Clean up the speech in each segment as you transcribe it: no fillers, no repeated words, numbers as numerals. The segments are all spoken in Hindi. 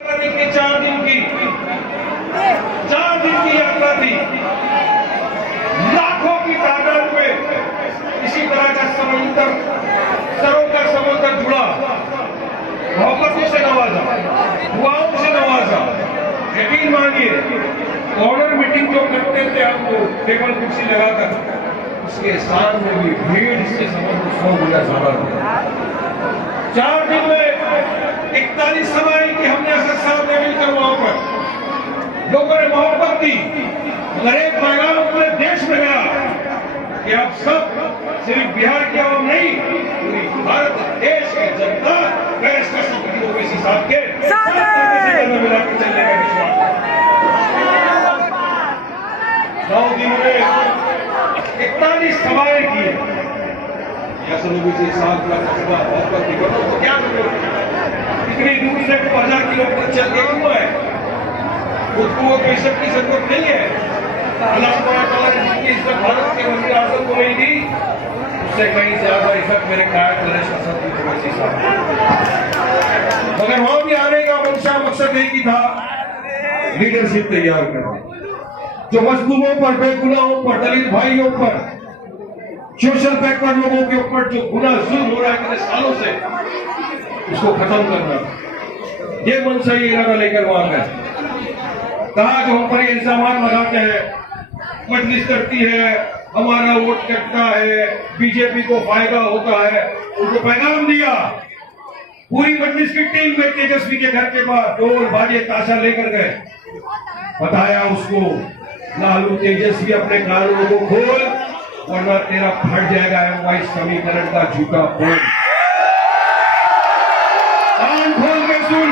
की 4 दिन की यात्रा थी। लाखों की तादाद में इसी तरह का समंदर, सरों का समंदर जुड़ा, मोहब्बतों से नवाजा, दुआओं से नवाजा। यकीन मानिए, ऑर्डर मीटिंग जो करते थे आपको टेबल कुर्सी लगाकर, उसके साथ में भी भीड़ से समझ 100 गुना ज्यादा थी। 4 दिन में 41 सभाएं की हमने असद साहब ने मिलकर वहां पर लोगों ने मोहब्बत दी। मगर एक पैगाम पूरे देश में गया कि आप सब, सिर्फ बिहार के आवाम नहीं, पूरी भारत देश की जनता गैस का शुक्रिया ओवैसी साहब के मिलाकर चलने का विश्वास है। 9 दिन में 41 सभाएं की है। ओवैसी साहब का कस्बा मोहब्बत तो क्या इतनी दूर से 1000 किलोमीटर चल के क्यों है? खुद को वो इज्जत की जरूरत नहीं है। अल्लाह ताला ने जितनी इज्जत भारत के वज़ीर आज़म को नहीं दी, उससे कहीं ज्यादा इज्जत मेरे कायद नरेश असद ओवैसी साहब। मगर वहां भी आने का मंशा मकसद एक ही था, लीडरशिप तैयार करना, जो मजलूमों पर, बेगुनाहों पर, दलित भाइयों पर, सोशल बैकवर्ड लोगों के ऊपर जो गुनाह जुल्म हो रहा है इतने सालों से, उसको खत्म करना। ये मनसा ये इरादा लेकर वहां गए। कहा जो हम पर इल्जाम लगाते हैं, मजलिस करती है, हमारा वोट कटता है, बीजेपी को फायदा होता है, उनको पैगाम दिया। पूरी मजलिस की टीम में तेजस्वी के घर के पास ढोल बाजे ताशा लेकर गए। बताया उसको, लालू तेजस्वी अपने कानूनों को खोल, वरना तेरा फट जाएगा M-22 समीकरण का झूठा बोल। कान खोल के सुन,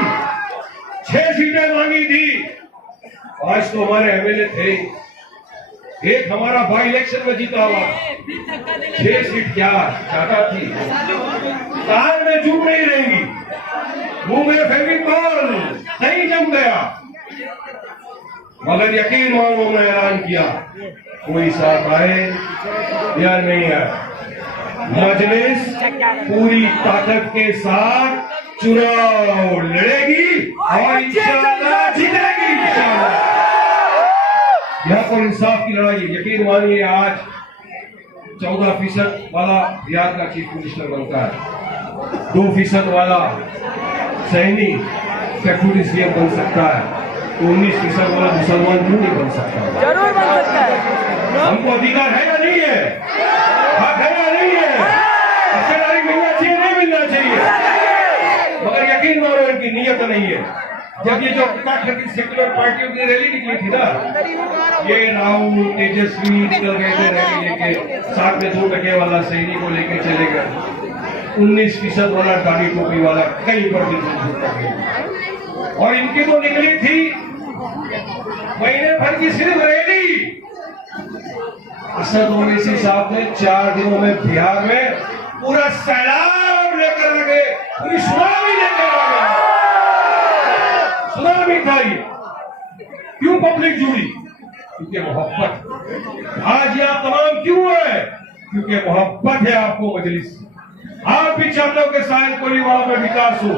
6 सीटें मांगी थी, आज तो हमारे एमएलए थे। एक हमारा बाई इलेक्शन में जीता हुआ, 6 सीट क्या ज्यादा थी। कान में झूठ नहीं रहेंगी, मुंह में फेविकॉल नहीं जम गया। मगर यकीन मानो, हमने ऐलान किया, कोई साथ आए या नहीं आए, मजलिस पूरी ताकत के साथ चुनाव लड़ेगी और इंशाअल्लाह जीतेगी। इंशाअल्लाह यहाँ पर इंसाफ की लड़ाई है। यकीन मानिए, आज 14% वाला बिहार का चीफ मिनिस्टर बनता है, 2% वाला सैनी डेप्यूटी सीएम बन सकता है, 19% वाला मुसलमान क्यों नहीं बन सकता? जरूर बन सकता है। हमको अधिकार है या नहीं है? हक है या नहीं है? हिस्सेदारी मिलना चाहिए, नहीं मिलना चाहिए? मगर यकीन मानो, इनकी नीयत नहीं है। जब ये जो तथाकथित सेक्युलर पार्टियों की रैली निकली थी ना, ये राहुल तेजस्वी निकल गए थे रैली लेके, साथ में 2 टके वाला सैनी को लेके चले गए, 19% वाला दाढ़ी टोपी वाला कहीं पर भी नहीं। और इनकी तो निकली थी महीने भर की सिर्फ रैली। असद ओवैसी साहब ने 4 दिनों में बिहार में पूरा सैलाब लेकर आ गए, पूरी सुनामी लेकर आ गए। सुनामी था ये। क्यों पब्लिक जुड़ी? क्योंकि मोहब्बत। आज यहाँ तमाम क्यों है? क्योंकि मोहब्बत है आपको मजलिस से। आप भी चाहते हो कि साहिल कोलीवाला में विकास हो,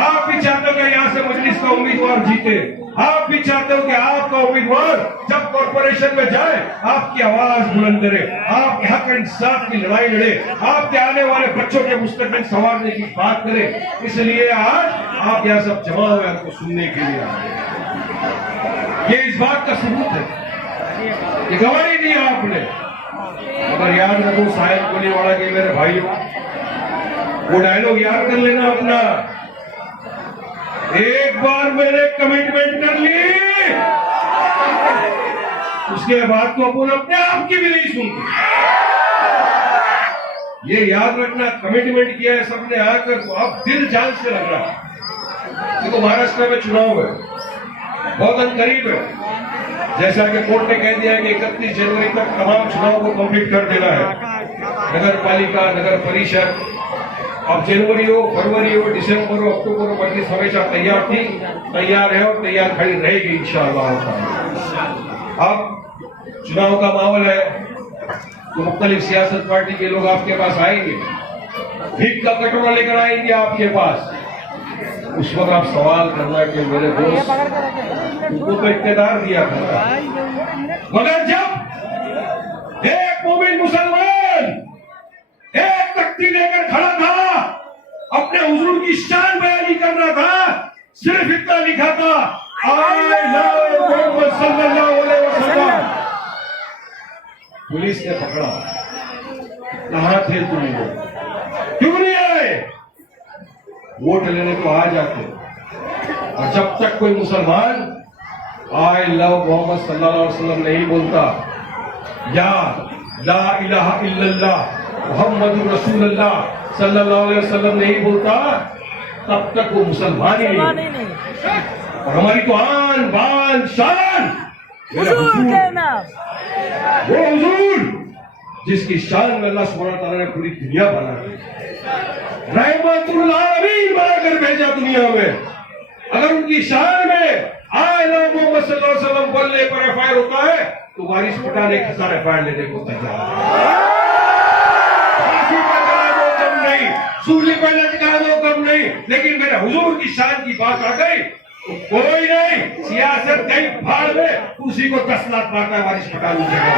आप भी चाहते हो कि यहाँ से मजलिस का उम्मीदवार जीते, आप भी चाहते हो कि आपका उम्मीदवार जब कॉर्पोरेशन में जाए आपकी आवाज बुलंद करे, आपके हक इंसाफ की लड़ाई लड़े, आपके आने वाले बच्चों के मुस्तकबिल संवारने की बात करे। इसलिए आज आप यहाँ सब जमा हुए आपको सुनने के लिए आए। ये इस बात का सबूत है, ये गवाही दी आपने। मगर याद रखो, साहिल कोलीवाला के मेरे भाइयों, वो डायलॉग याद कर लेना अपना, एक बार मैंने कमिटमेंट कर ली, उसके बाद तो अपन अपने आप की भी नहीं सुनते। ये याद रखना, कमिटमेंट किया है सबने आकर, तो अब दिल जान से लग रहा है। देखो, महाराष्ट्र में चुनाव है, बहुत करीब है। जैसा कि कोर्ट ने कह दिया है कि 31 जनवरी तक तमाम चुनाव को कंप्लीट कर देना है। नगर पालिका, नगर परिषद, अब जनवरी हो, फरवरी हो, दिसंबर हो, अक्टूबर हो, मजलिस हमेशा तैयार थी, तैयार है और तैयार खड़ी रहेगी इंशाअल्लाह। अब चुनाव का माहौल है, तो मुख्तलिफ सियासत पार्टी के लोग आपके पास आएंगे, भीख का कटोरा लेकर आएंगे आपके पास। उस वक्त आप सवाल करना कि मेरे दोस्त तुमको तो इख्तियार दिया था, मगर जब एक मोमिन मुसलमान एक तख्ती लेकर खड़ा था, अपने हुजूर की शान बयानी कर रहा था, सिर्फ इतना लिखा था, आई लव मोहम्मद सल्लल्लाहु अलैहि वसल्लम। पुलिस ने पकड़ा, कहां थे तुम लोग, क्यों नहीं आए? वोट लेने को आ जाते। और जब तक कोई मुसलमान आई लव मोहम्मद सल्लल्लाहु अलैहि वसल्लम नहीं बोलता, या ला इलाहा इल्लल्लाह मुहम्मदुर रसूलुल्लाह सल्लल्लाहु अलैहि वसल्लम नहीं बोलता, तब तक वो मुसलमान ही नहीं। और हमारी तो आन बान शान हुजूर के नाम, वो हुजूर जिसकी शान में अल्लाह सुब्हानहू व तआला ने पूरी दुनिया बना दी, रहमतुल आलमीन बनाकर भेजा दुनिया में। अगर उनकी शान में आई लव मोहम्मद सल्लल्लाहु अलैहि वसल्लम बोलने पर एफआईआर होता है, तो वारिस पठान 1000 एफआईआर लेने को तैयार है। सूली पर लटका दो कम नहीं, लेकिन मेरे हुजूर की शान की बात आ गई तो कोई नहीं, सियासत गई भाड़ में, उसी को 10 लाख मारता है वारिस पठान की जगह।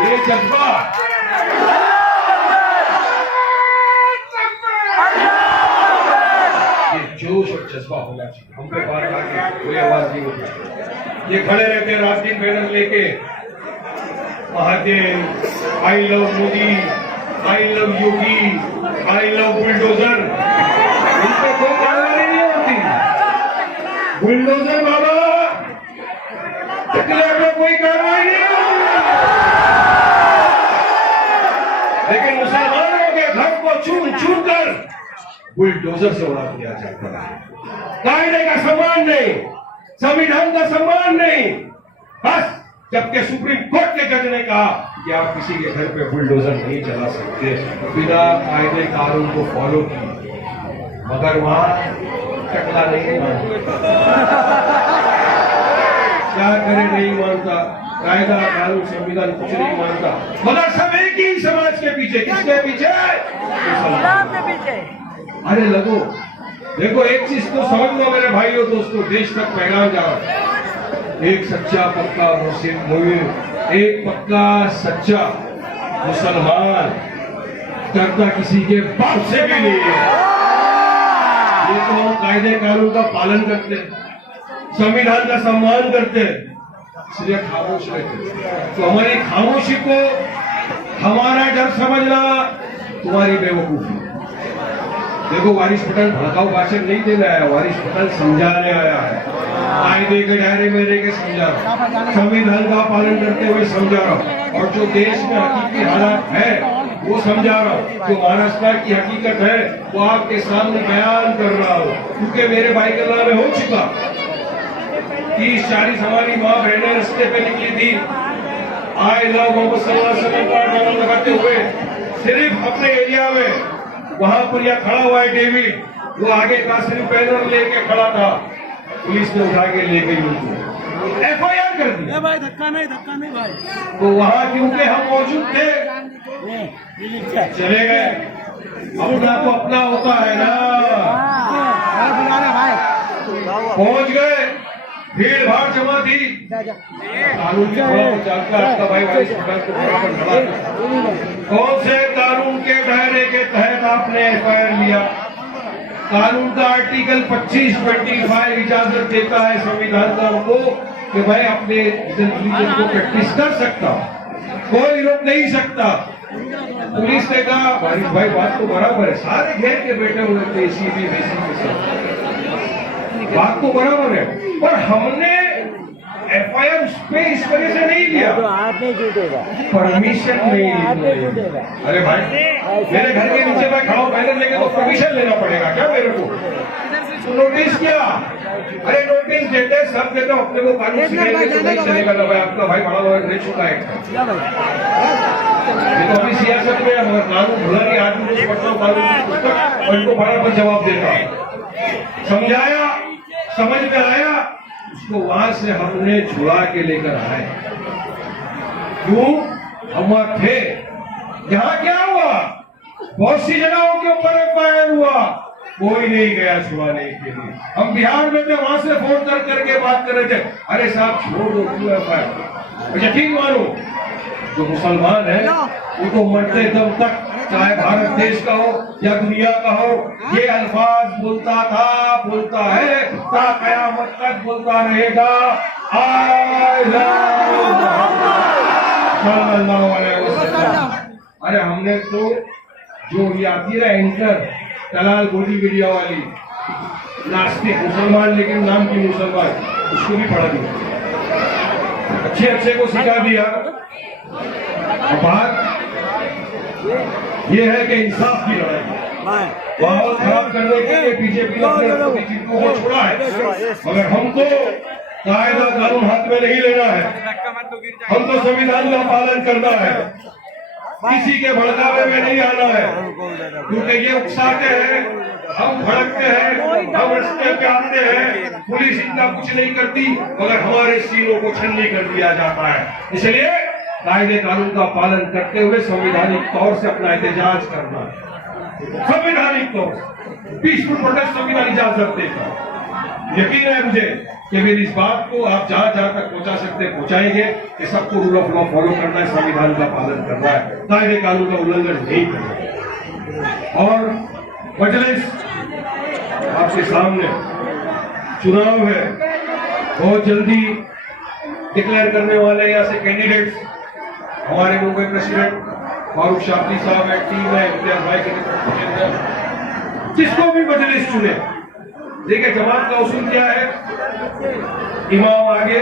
ये जज्बा जोश और जज्बा होना चाहिए। हम पे बात आके कोई आवाज नहीं होती। ये खड़े रहते हैं रात दिन बैनर लेके, Mahadev, I love Modi, I love Yogi, I love bulldozer, इन पे कोई कार्रवाई नहीं होती। बुलडोजर बाबा, पे कोई कार्रवाई नहीं होती, लेकिन मुसलमानों के घर को चून चून कर बुलडोजर से उड़ा दिया जाता है। कायदे का सम्मान नहीं, संविधान का सम्मान नहीं। बस जबकि सुप्रीम कोर्ट के जज ने कहा कि आप किसी के घर पे बुलडोजर नहीं चला सकते, बिना कायदे कानून को फॉलो किए, मगर वहां टकला नहीं मानता। क्या करे, नहीं मानता, कायदा कानून संविधान कुछ नहीं मानता, मगर सब एक ही समाज के पीछे। किसके पीछे? इस्लाम के पीछे। अरे लगो, देखो एक चीज तो समझ लो मेरे भाइयों दोस्तों, देश तक पैगाम जा रहा है। एक सच्चा पक्का मुस्लिम मुमिन, एक पक्का सच्चा मुसलमान डरता किसी के बाप से भी नहीं है। ये तो हम कायदे कानून का पालन करते हैं, संविधान का सम्मान करते हैं, इसलिए खामोश रहते। तो हमारी खामोशी को हमारा डर समझना तुम्हारी बेवकूफी। देखो वारिस पठान भड़काऊ भाषण नहीं देने आया, वारिस पठान समझाने आया है। कायदे के दायरे में रह के समझा रहा हूँ, संविधान का पालन करते हुए समझा रहा हूँ, और जो देश में हकीकी हालात है वो समझा रहा हूँ। जो महाराष्ट्र की हकीकत है वो आपके सामने बयान कर रहा हूँ, क्योंकि मेरे भाई के नाम में हो चुका। 30-40 हमारी माँ बहनें रास्ते पे निकली थी, आई लव मोहम्मद सल्लल्लाहु अलैहि वसल्लम का बैनर लगाते हुए, सिर्फ अपने एरिया में। वहां पर यह खड़ा हुआ है डेविड, वो आगे का सिर्फ बैनर लेके खड़ा था, पुलिस ने उठा के ले गई उनको, एफआईआर कर दी। भाई धक्का नहीं भाई। तो वहां क्योंकि हम मौजूद थे, चले गए। अपना तो अपना होता है ना, पहुंच गए, भीड़ भाड़ जमा थी, कानून के आपका भाई वारिस पठान को बराबर खड़ा। कौन से कानून के दायरे के तहत आपने एफआईआर लिया? कानून का आर्टिकल 25-25 इजाजत देता है संविधान का उनको कि भाई अपने रिलीजन को प्रैक्टिस कर सकता, कोई रोक नहीं सकता। पुलिस ने कहा भाई बात तो बराबर है, सारे घेर के बैठे हुए थे एसीबी बीसी के साथ, बात तो बराबर है, पर हमने एफआईआर उस पे इस वजह से नहीं लिया, परमिशन नहीं ली। अरे भाई मेरे घर के नीचे मैं खड़ा हूं, बैनर लेके तो परमिशन लेना पड़ेगा क्या मेरे को? तो नोटिस किया, अरे नोटिस देते सब देते, अपने को कानून सीखेंगे तो नहीं चलेगा ना भाई। आपका भाई बड़ा लॉयर रह चुका है, ये तो अभी सियासत में कानून भुला नहीं, आदमी को पढ़ता हूँ कानून और इनको बराबर जवाब देता। समझाया, समझ में आया, उसको वहां से हमने छुड़ा के लेकर आए। क्यों? हम वहां थे। यहाँ क्या हुआ? बहुत सी जगहों के ऊपर एफआईआर हुआ, कोई नहीं गया छुड़ाने के लिए। हम बिहार में थे, वहां से फोन कर करके बात कर रहे थे, अरे साहब छोड़ दो क्यों एफआईआर। यकीन मानो जो मुसलमान है वो तो मरते दम तक, चाहे भारत देश का हो या दुनिया का हो, ये अल्फाज बोलता था, बोलता है, ता कयामत तक बोलता रहेगा, आई लव सल्लल्लाहु अलैहि वसल्लम। अरे हमने तो जो ये आती है एंकर दलाल गोदी मीडिया वाली, नास्तिक मुसलमान लेकिन नाम की मुसलमान, उसको भी पढ़ा दिया, अच्छे अच्छे को सिखा दिया। बात ये है कि इंसाफ की लड़ाई, माहौल खराब करने के लिए बीजेपी ने अपने चीजों को छोड़ा है, मगर हमको कायदा कानून हाथ में नहीं लेना है, हम तो संविधान का पालन करना है, किसी के भड़कावे में नहीं आना है, क्योंकि ये उकसाते हैं, हम भड़कते हैं, हम रस्ते पे आते हैं, पुलिस इतना कुछ नहीं करती, मगर हमारे सीनों को छन्नी कर दिया जाता है। इसलिए कायदे कानून का पालन करते हुए संवैधानिक तौर से अपना एहतजाज करना है, संवैधानिक तौर से पीसफुल प्रोटेस्ट संविधान इजाजत देता। यकीन है मुझे कि मेरी इस बात को आप जहां जहां तक पहुंचा सकते हैं पहुंचाएंगे कि सबको रूल ऑफ लॉ फॉलो करना है, संविधान का पालन करना है, कायदे कानून का उल्लंघन नहीं करना है। और मजलिस आपके सामने चुनाव है, बहुत जल्दी डिक्लेयर करने वाले यहाँ से कैंडिडेट्स हमारे मुंबई प्रेसिडेंट फारूक शाब्दी साहब है, टीम है, इम्तियाज भाई के नेतृत्व के अंदर, जिसको भी मजलिस चुने। देखिए जमात का उसूल क्या है, इमाम आगे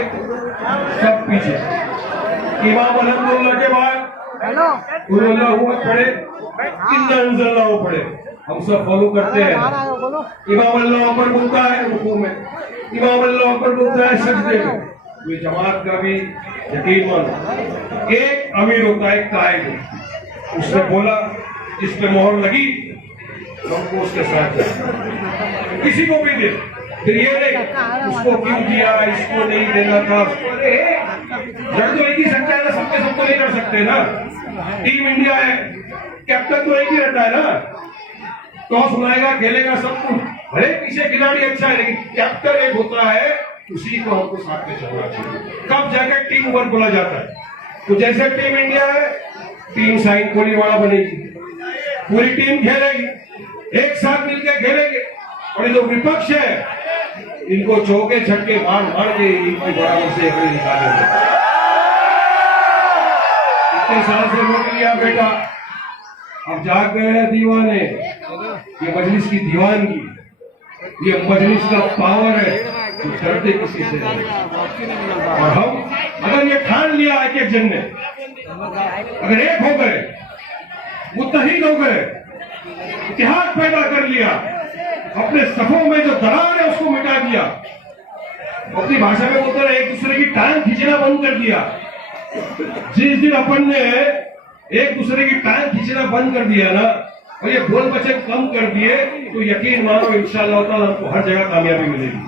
सब पीछे, इमाम अल्हम्दुलिल्लाह के बाद कुल्हु पढ़े, इन्ना अंज़लनाहु पढ़े, हम सब फॉलो करते हैं। इमाम अल्लाह अकबर बोलता है रुकू में, इमाम अल्लाह अकबर बोलता है सजदे में। ये जमात का भी यकीन मानो, एक अमीर होता है, कायद, उसने बोला जिस पे मोहर लगी हमको उसके साथ किसी को भी दे, फिर ये नहीं उसको क्यों दिया, इसको नहीं देना था, जड़ तो एक ही सकता है ना, सबके सब तो नहीं कर सकते ना। टीम इंडिया है, कैप्टन तो एक ही रहता है ना, टॉस सुनाएगा, खेलेगा सब कुछ, भले पीछे खिलाड़ी अच्छा है लेकिन कैप्टन एक होता है, उसी को हमको साथ में चलना चाहिए, कब जाकर टीम वर्क बोला जाता है। तो जैसे टीम इंडिया है, टीम साइन कोलीवाड़ा बनेगी, पूरी टीम खेलेगी, एक साथ मिलकर खेलेंगे, और ये जो विपक्ष है इनको चौके छक्के मार मार के इनकी बराबर से निकालेंगे। इतने साल से रोक लिया बेटा, अब जाग गए हैं दीवाने, ये मजलिस की दीवानगी, ये मजलिस का पावर है, तो डरते किसी से नहीं। और हम अगर ये ठान लिया एक एक जन ने, अगर एक हो गए, मुत्तहिद हो गए, इतिहाद पैदा कर लिया, अपने सफों में जो दरार है उसको मिटा दिया, अपनी भाषा में बोलते रहे, एक दूसरे की टांग खींचना बंद कर दिया। जिस दिन अपन ने एक दूसरे की टांग खींचना बंद कर दिया ना, और ये बोल बचन कम कर दिए, तो यकीन मानो इंशाअल्लाह ताला हमको हर जगह कामयाबी मिलेगी।